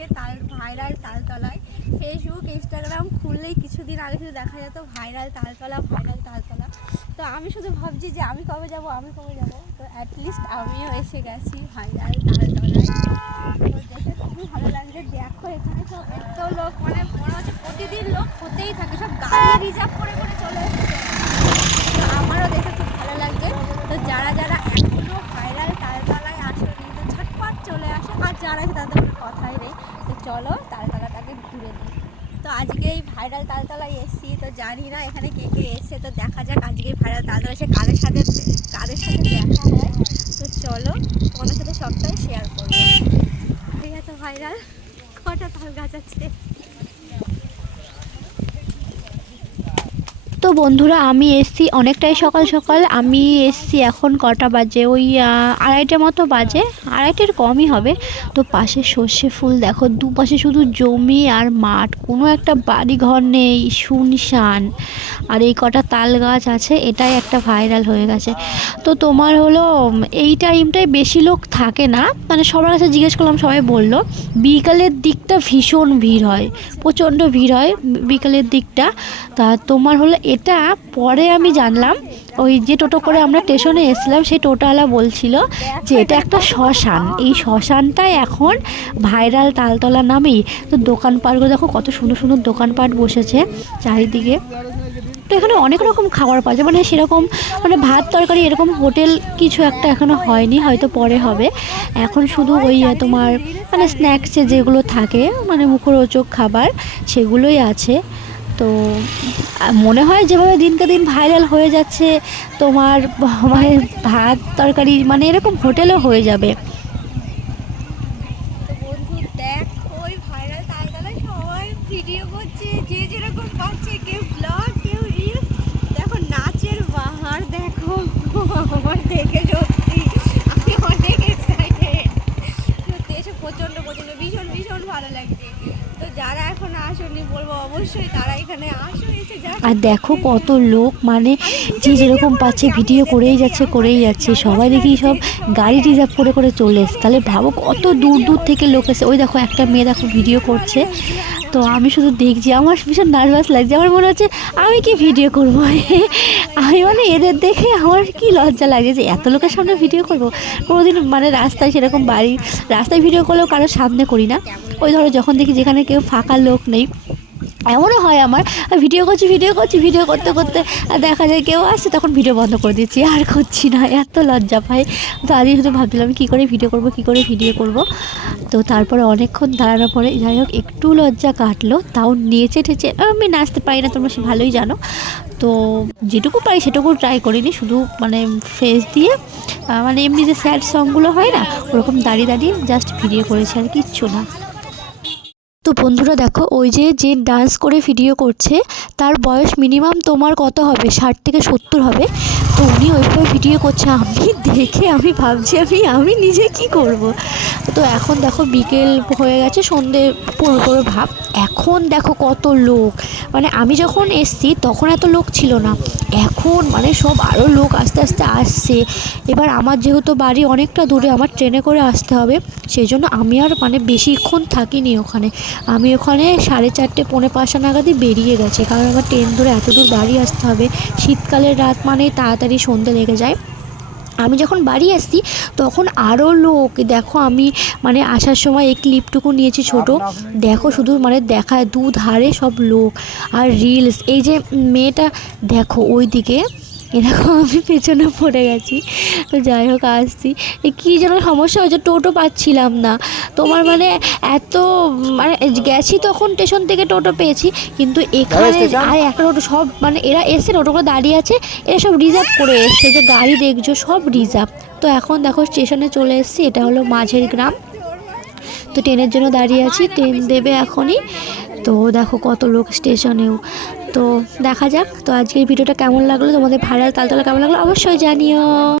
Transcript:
আজকে তাল viral তালতলায়। Facebook, Instagram খুললেই কিছুদিন আগে শুধু দেখা যেত ভাইরাল তালতলা ভাইরাল তালতলা। তো আমি শুধু ভাবছি যে আমি কবে যাব, আমি কবে যাব? তো অ্যাটলিস্ট আমিও এসে গেছি ভাইরাল তালতলায়। তো খুবই ভালো লাগছে। দেখো এখানে সব এত লোক মানে মনে হচ্ছে প্রতিদিন লোক হতেই থাকে। সব গাড়ি রিজার্ভ করে করে চলে এসেছে তো আমারও দেখে খুব ভালো লাগছে তো যারা যারা এখনও ভাইরাল তালতলায় আসেনি তো ঝটপট চলে আসে আর যারা আছে তাদের কোনো কথাই নেই তো চলো তালতলাটাকে ঘুরে নিই তো আজকে এই ভাইরাল তালতলায় এসেছি, তো জানি না এখানে কে কে এসছে, তো দেখা যাক আজকে ভাইরাল তালতলা এসে কাদের সাথে কাদের সাথে দেখা হয়। তো চলো, তোমাদের সাথে সবটাই শেয়ার করব। ঠিক আছে ভাইরাল কটা তাল গাছ আছে? তো বন্ধুরা, আমি এসছি অনেকটাই সকাল সকাল। আমি এসছি এখন কটা বাজে? ওই আড়াইটে মতো বাজে। আড়াইটের কমই হবে। তো পাশে সর্ষে ফুল, দেখো, দুপাশে শুধু জমি আর মাঠ। কোনো একটা বাড়ি ঘর নেই, শুনশান। আর এই কটা তাল গাছ আছে, এটাই একটা ভাইরাল হয়ে গেছে। তো তোমার হলো এই টাইমটায় বেশি লোক থাকে না? মানে সবার কাছে জিজ্ঞেস করলাম, সবাই বলল, বিকালের দিকটা ভীষণ ভিড় হয়। প্রচণ্ড ভিড় হয়, বিকালের দিকটা। তা তোমার হলো এটা পরে আমি জানলাম, ওই যে টোটো করে আমরা স্টেশনে এসেছিলাম, সেই টোটোওয়ালা বলছিল যে এটা একটা শ্মশান। এই শ্মশানটাই এখন ভাইরাল তালতলা নামেই। তো দোকানপাটগুলো দেখো কত সুন্দর সুন্দর দোকানপাট বসেছে চারিদিকে। তো এখানে অনেক রকম খাবার পাওয়া যায় মানে সেরকম মানে ভাত তরকারি এরকম হোটেল কিছু একটা এখনও হয়নি, হয়তো পরে হবে। এখন শুধু ওই তোমার মানে স্ন্যাক্সে যেগুলো থাকে মানে মুখরোচক খাবার, সেগুলোই আছে। তো মনে হয় যেভাবে দিনকে দিন ভাইরাল হয়ে যাচ্ছে, তোমার মানে ভাত তরকারি মানে এরকম হোটেলও হয়ে যাবে। ভিডিও করছে, যে যেরকম কেউ কেউ রিল দেখো, নাচের বাহার, দেখো, আমার দেখে সত্যি অবশ্যই তারা এখানে আসো এসে আর দেখো কত লোক মানে যে যেরকম পাচ্ছে ভিডিও করেই যাচ্ছে করেই যাচ্ছে সবাই দেখি সব গাড়ি রিজার্ভ করে করে চলে এসছে। তাহলে ভাবো কত দূর দূর থেকে লোক এসে ওই দেখো একটা মেয়ে দেখো ভিডিও করছে। তো আমি শুধু দেখছি আমার ভীষণ নার্ভাস লাগছে। আমার মনে হচ্ছে আমি কি ভিডিও করব? আমি মানে এদের দেখে আমার কি লজ্জা লাগে যে এত লোকের সামনে ভিডিও করব? কোনোদিন মানে রাস্তায় সেরকম বাড়ি রাস্তায় ভিডিও করলেও কারোর সামনে করি না। ওই ধরো যখন দেখি যেখানে কেউ ফাঁকা লোক নেই এমনও হয় আমার ভিডিও করছি ভিডিও করছি ভিডিও করতে করতে দেখা যায় কেউ আসছে, তখন ভিডিও বন্ধ করে দিচ্ছি, আর করছি না, এত লজ্জা পাই। তো আজকে শুধু ভাবছিলাম কী করে ভিডিও করব, কী করে ভিডিও করব। তো তারপরে অনেকক্ষণ দাঁড়ানোর পরে যাই হোক, একটু লজ্জা কাটলো, তাও নেচে ঠেচে, আমি নাচতে পারি না, তোমরা সে ভালোই জানো। তো যেটুকু পারি সেটুকু ট্রাই করিনি, শুধু মানে ফেস দিয়ে মানে এমনি যে স্যাড সংগুলো হয় না, ওরকম দাঁড়িয়ে দাঁড়িয়ে জাস্ট ভিডিও করেছি আর কিচ্ছু না। তো বন্ধুরা দেখো, ওই যে যে ডান্স করে ভিডিও করছে, তার বয়স মিনিমাম তোমার কত হবে? ষাট থেকে সত্তর হবে। তো উনি ওইভাবে ভিডিও করছে, আমি দেখে আমি ভাবছি, আমি আমি নিজে কি করব? তো এখন দেখো, বিকেল হয়ে গেছে, সন্ধে পুরো পুরো ভাব। এখন দেখো কত লোক। মানে আমি যখন এসছি, তখন এত লোক ছিল না। এখন মানে সব আরও লোক আস্তে আস্তে আসছে। এবার আমার যেহেতু বাড়ি অনেকটা দূরে, আমার ট্রেনে করে আসতে হবে। সেই জন্য আমি আর মানে বেশিক্ষণ থাকিনি ওখানে। আমি ওখানে সাড়ে চারটে, পৌনে পাঁচটা নাগাদই বেরিয়ে গেছে। কারণ আমার ট্রেন ধরে এত দূর বাড়ি আসতে হবে। শীতকালের রাত মানে তাড়াতাড়ি সন্ধে লেগে যায়। আমি যখন বাড়ি আসছি তখন আরও লোক দেখো আমি মানে আসার সময় এই ক্লিপটুকু নিয়েছি ছোট। দেখো শুধু মানে দেখায় দু ধারে সব লোক। আর রিলস এই যে মেয়েটা দেখো ওই দিকে এ দেখো আমি পেছনে পড়ে গেছি। তো যাই হোক আসছি। কী যেন সমস্যা হয়েছে টোটো পাচ্ছিলাম না। তোমার মানে এত মানে গেছি তখন স্টেশন থেকে টোটো পেয়েছি কিন্তু এখানে আর একটা টোটো সব মানে এরা এসে টোটোগুলো দাঁড়িয়ে আছে এরা সব রিজার্ভ করে এসছে। যে গাড়ি দেখছ সব রিজার্ভ তো এখন দেখো স্টেশনে চলে এসেছি এটা হলো মাঝের গ্রাম। তো ট্রেনের জন্য দাঁড়িয়ে আছি ট্রেন দেবে এখনই। তো দেখো কত লোক স্টেশনেও। তো দেখা যাক। তো আজকের ভিডিওটা কেমন লাগল? তোমাদের ভাইরাল তালতলা কেমন লাগল? অবশ্যই জানিও।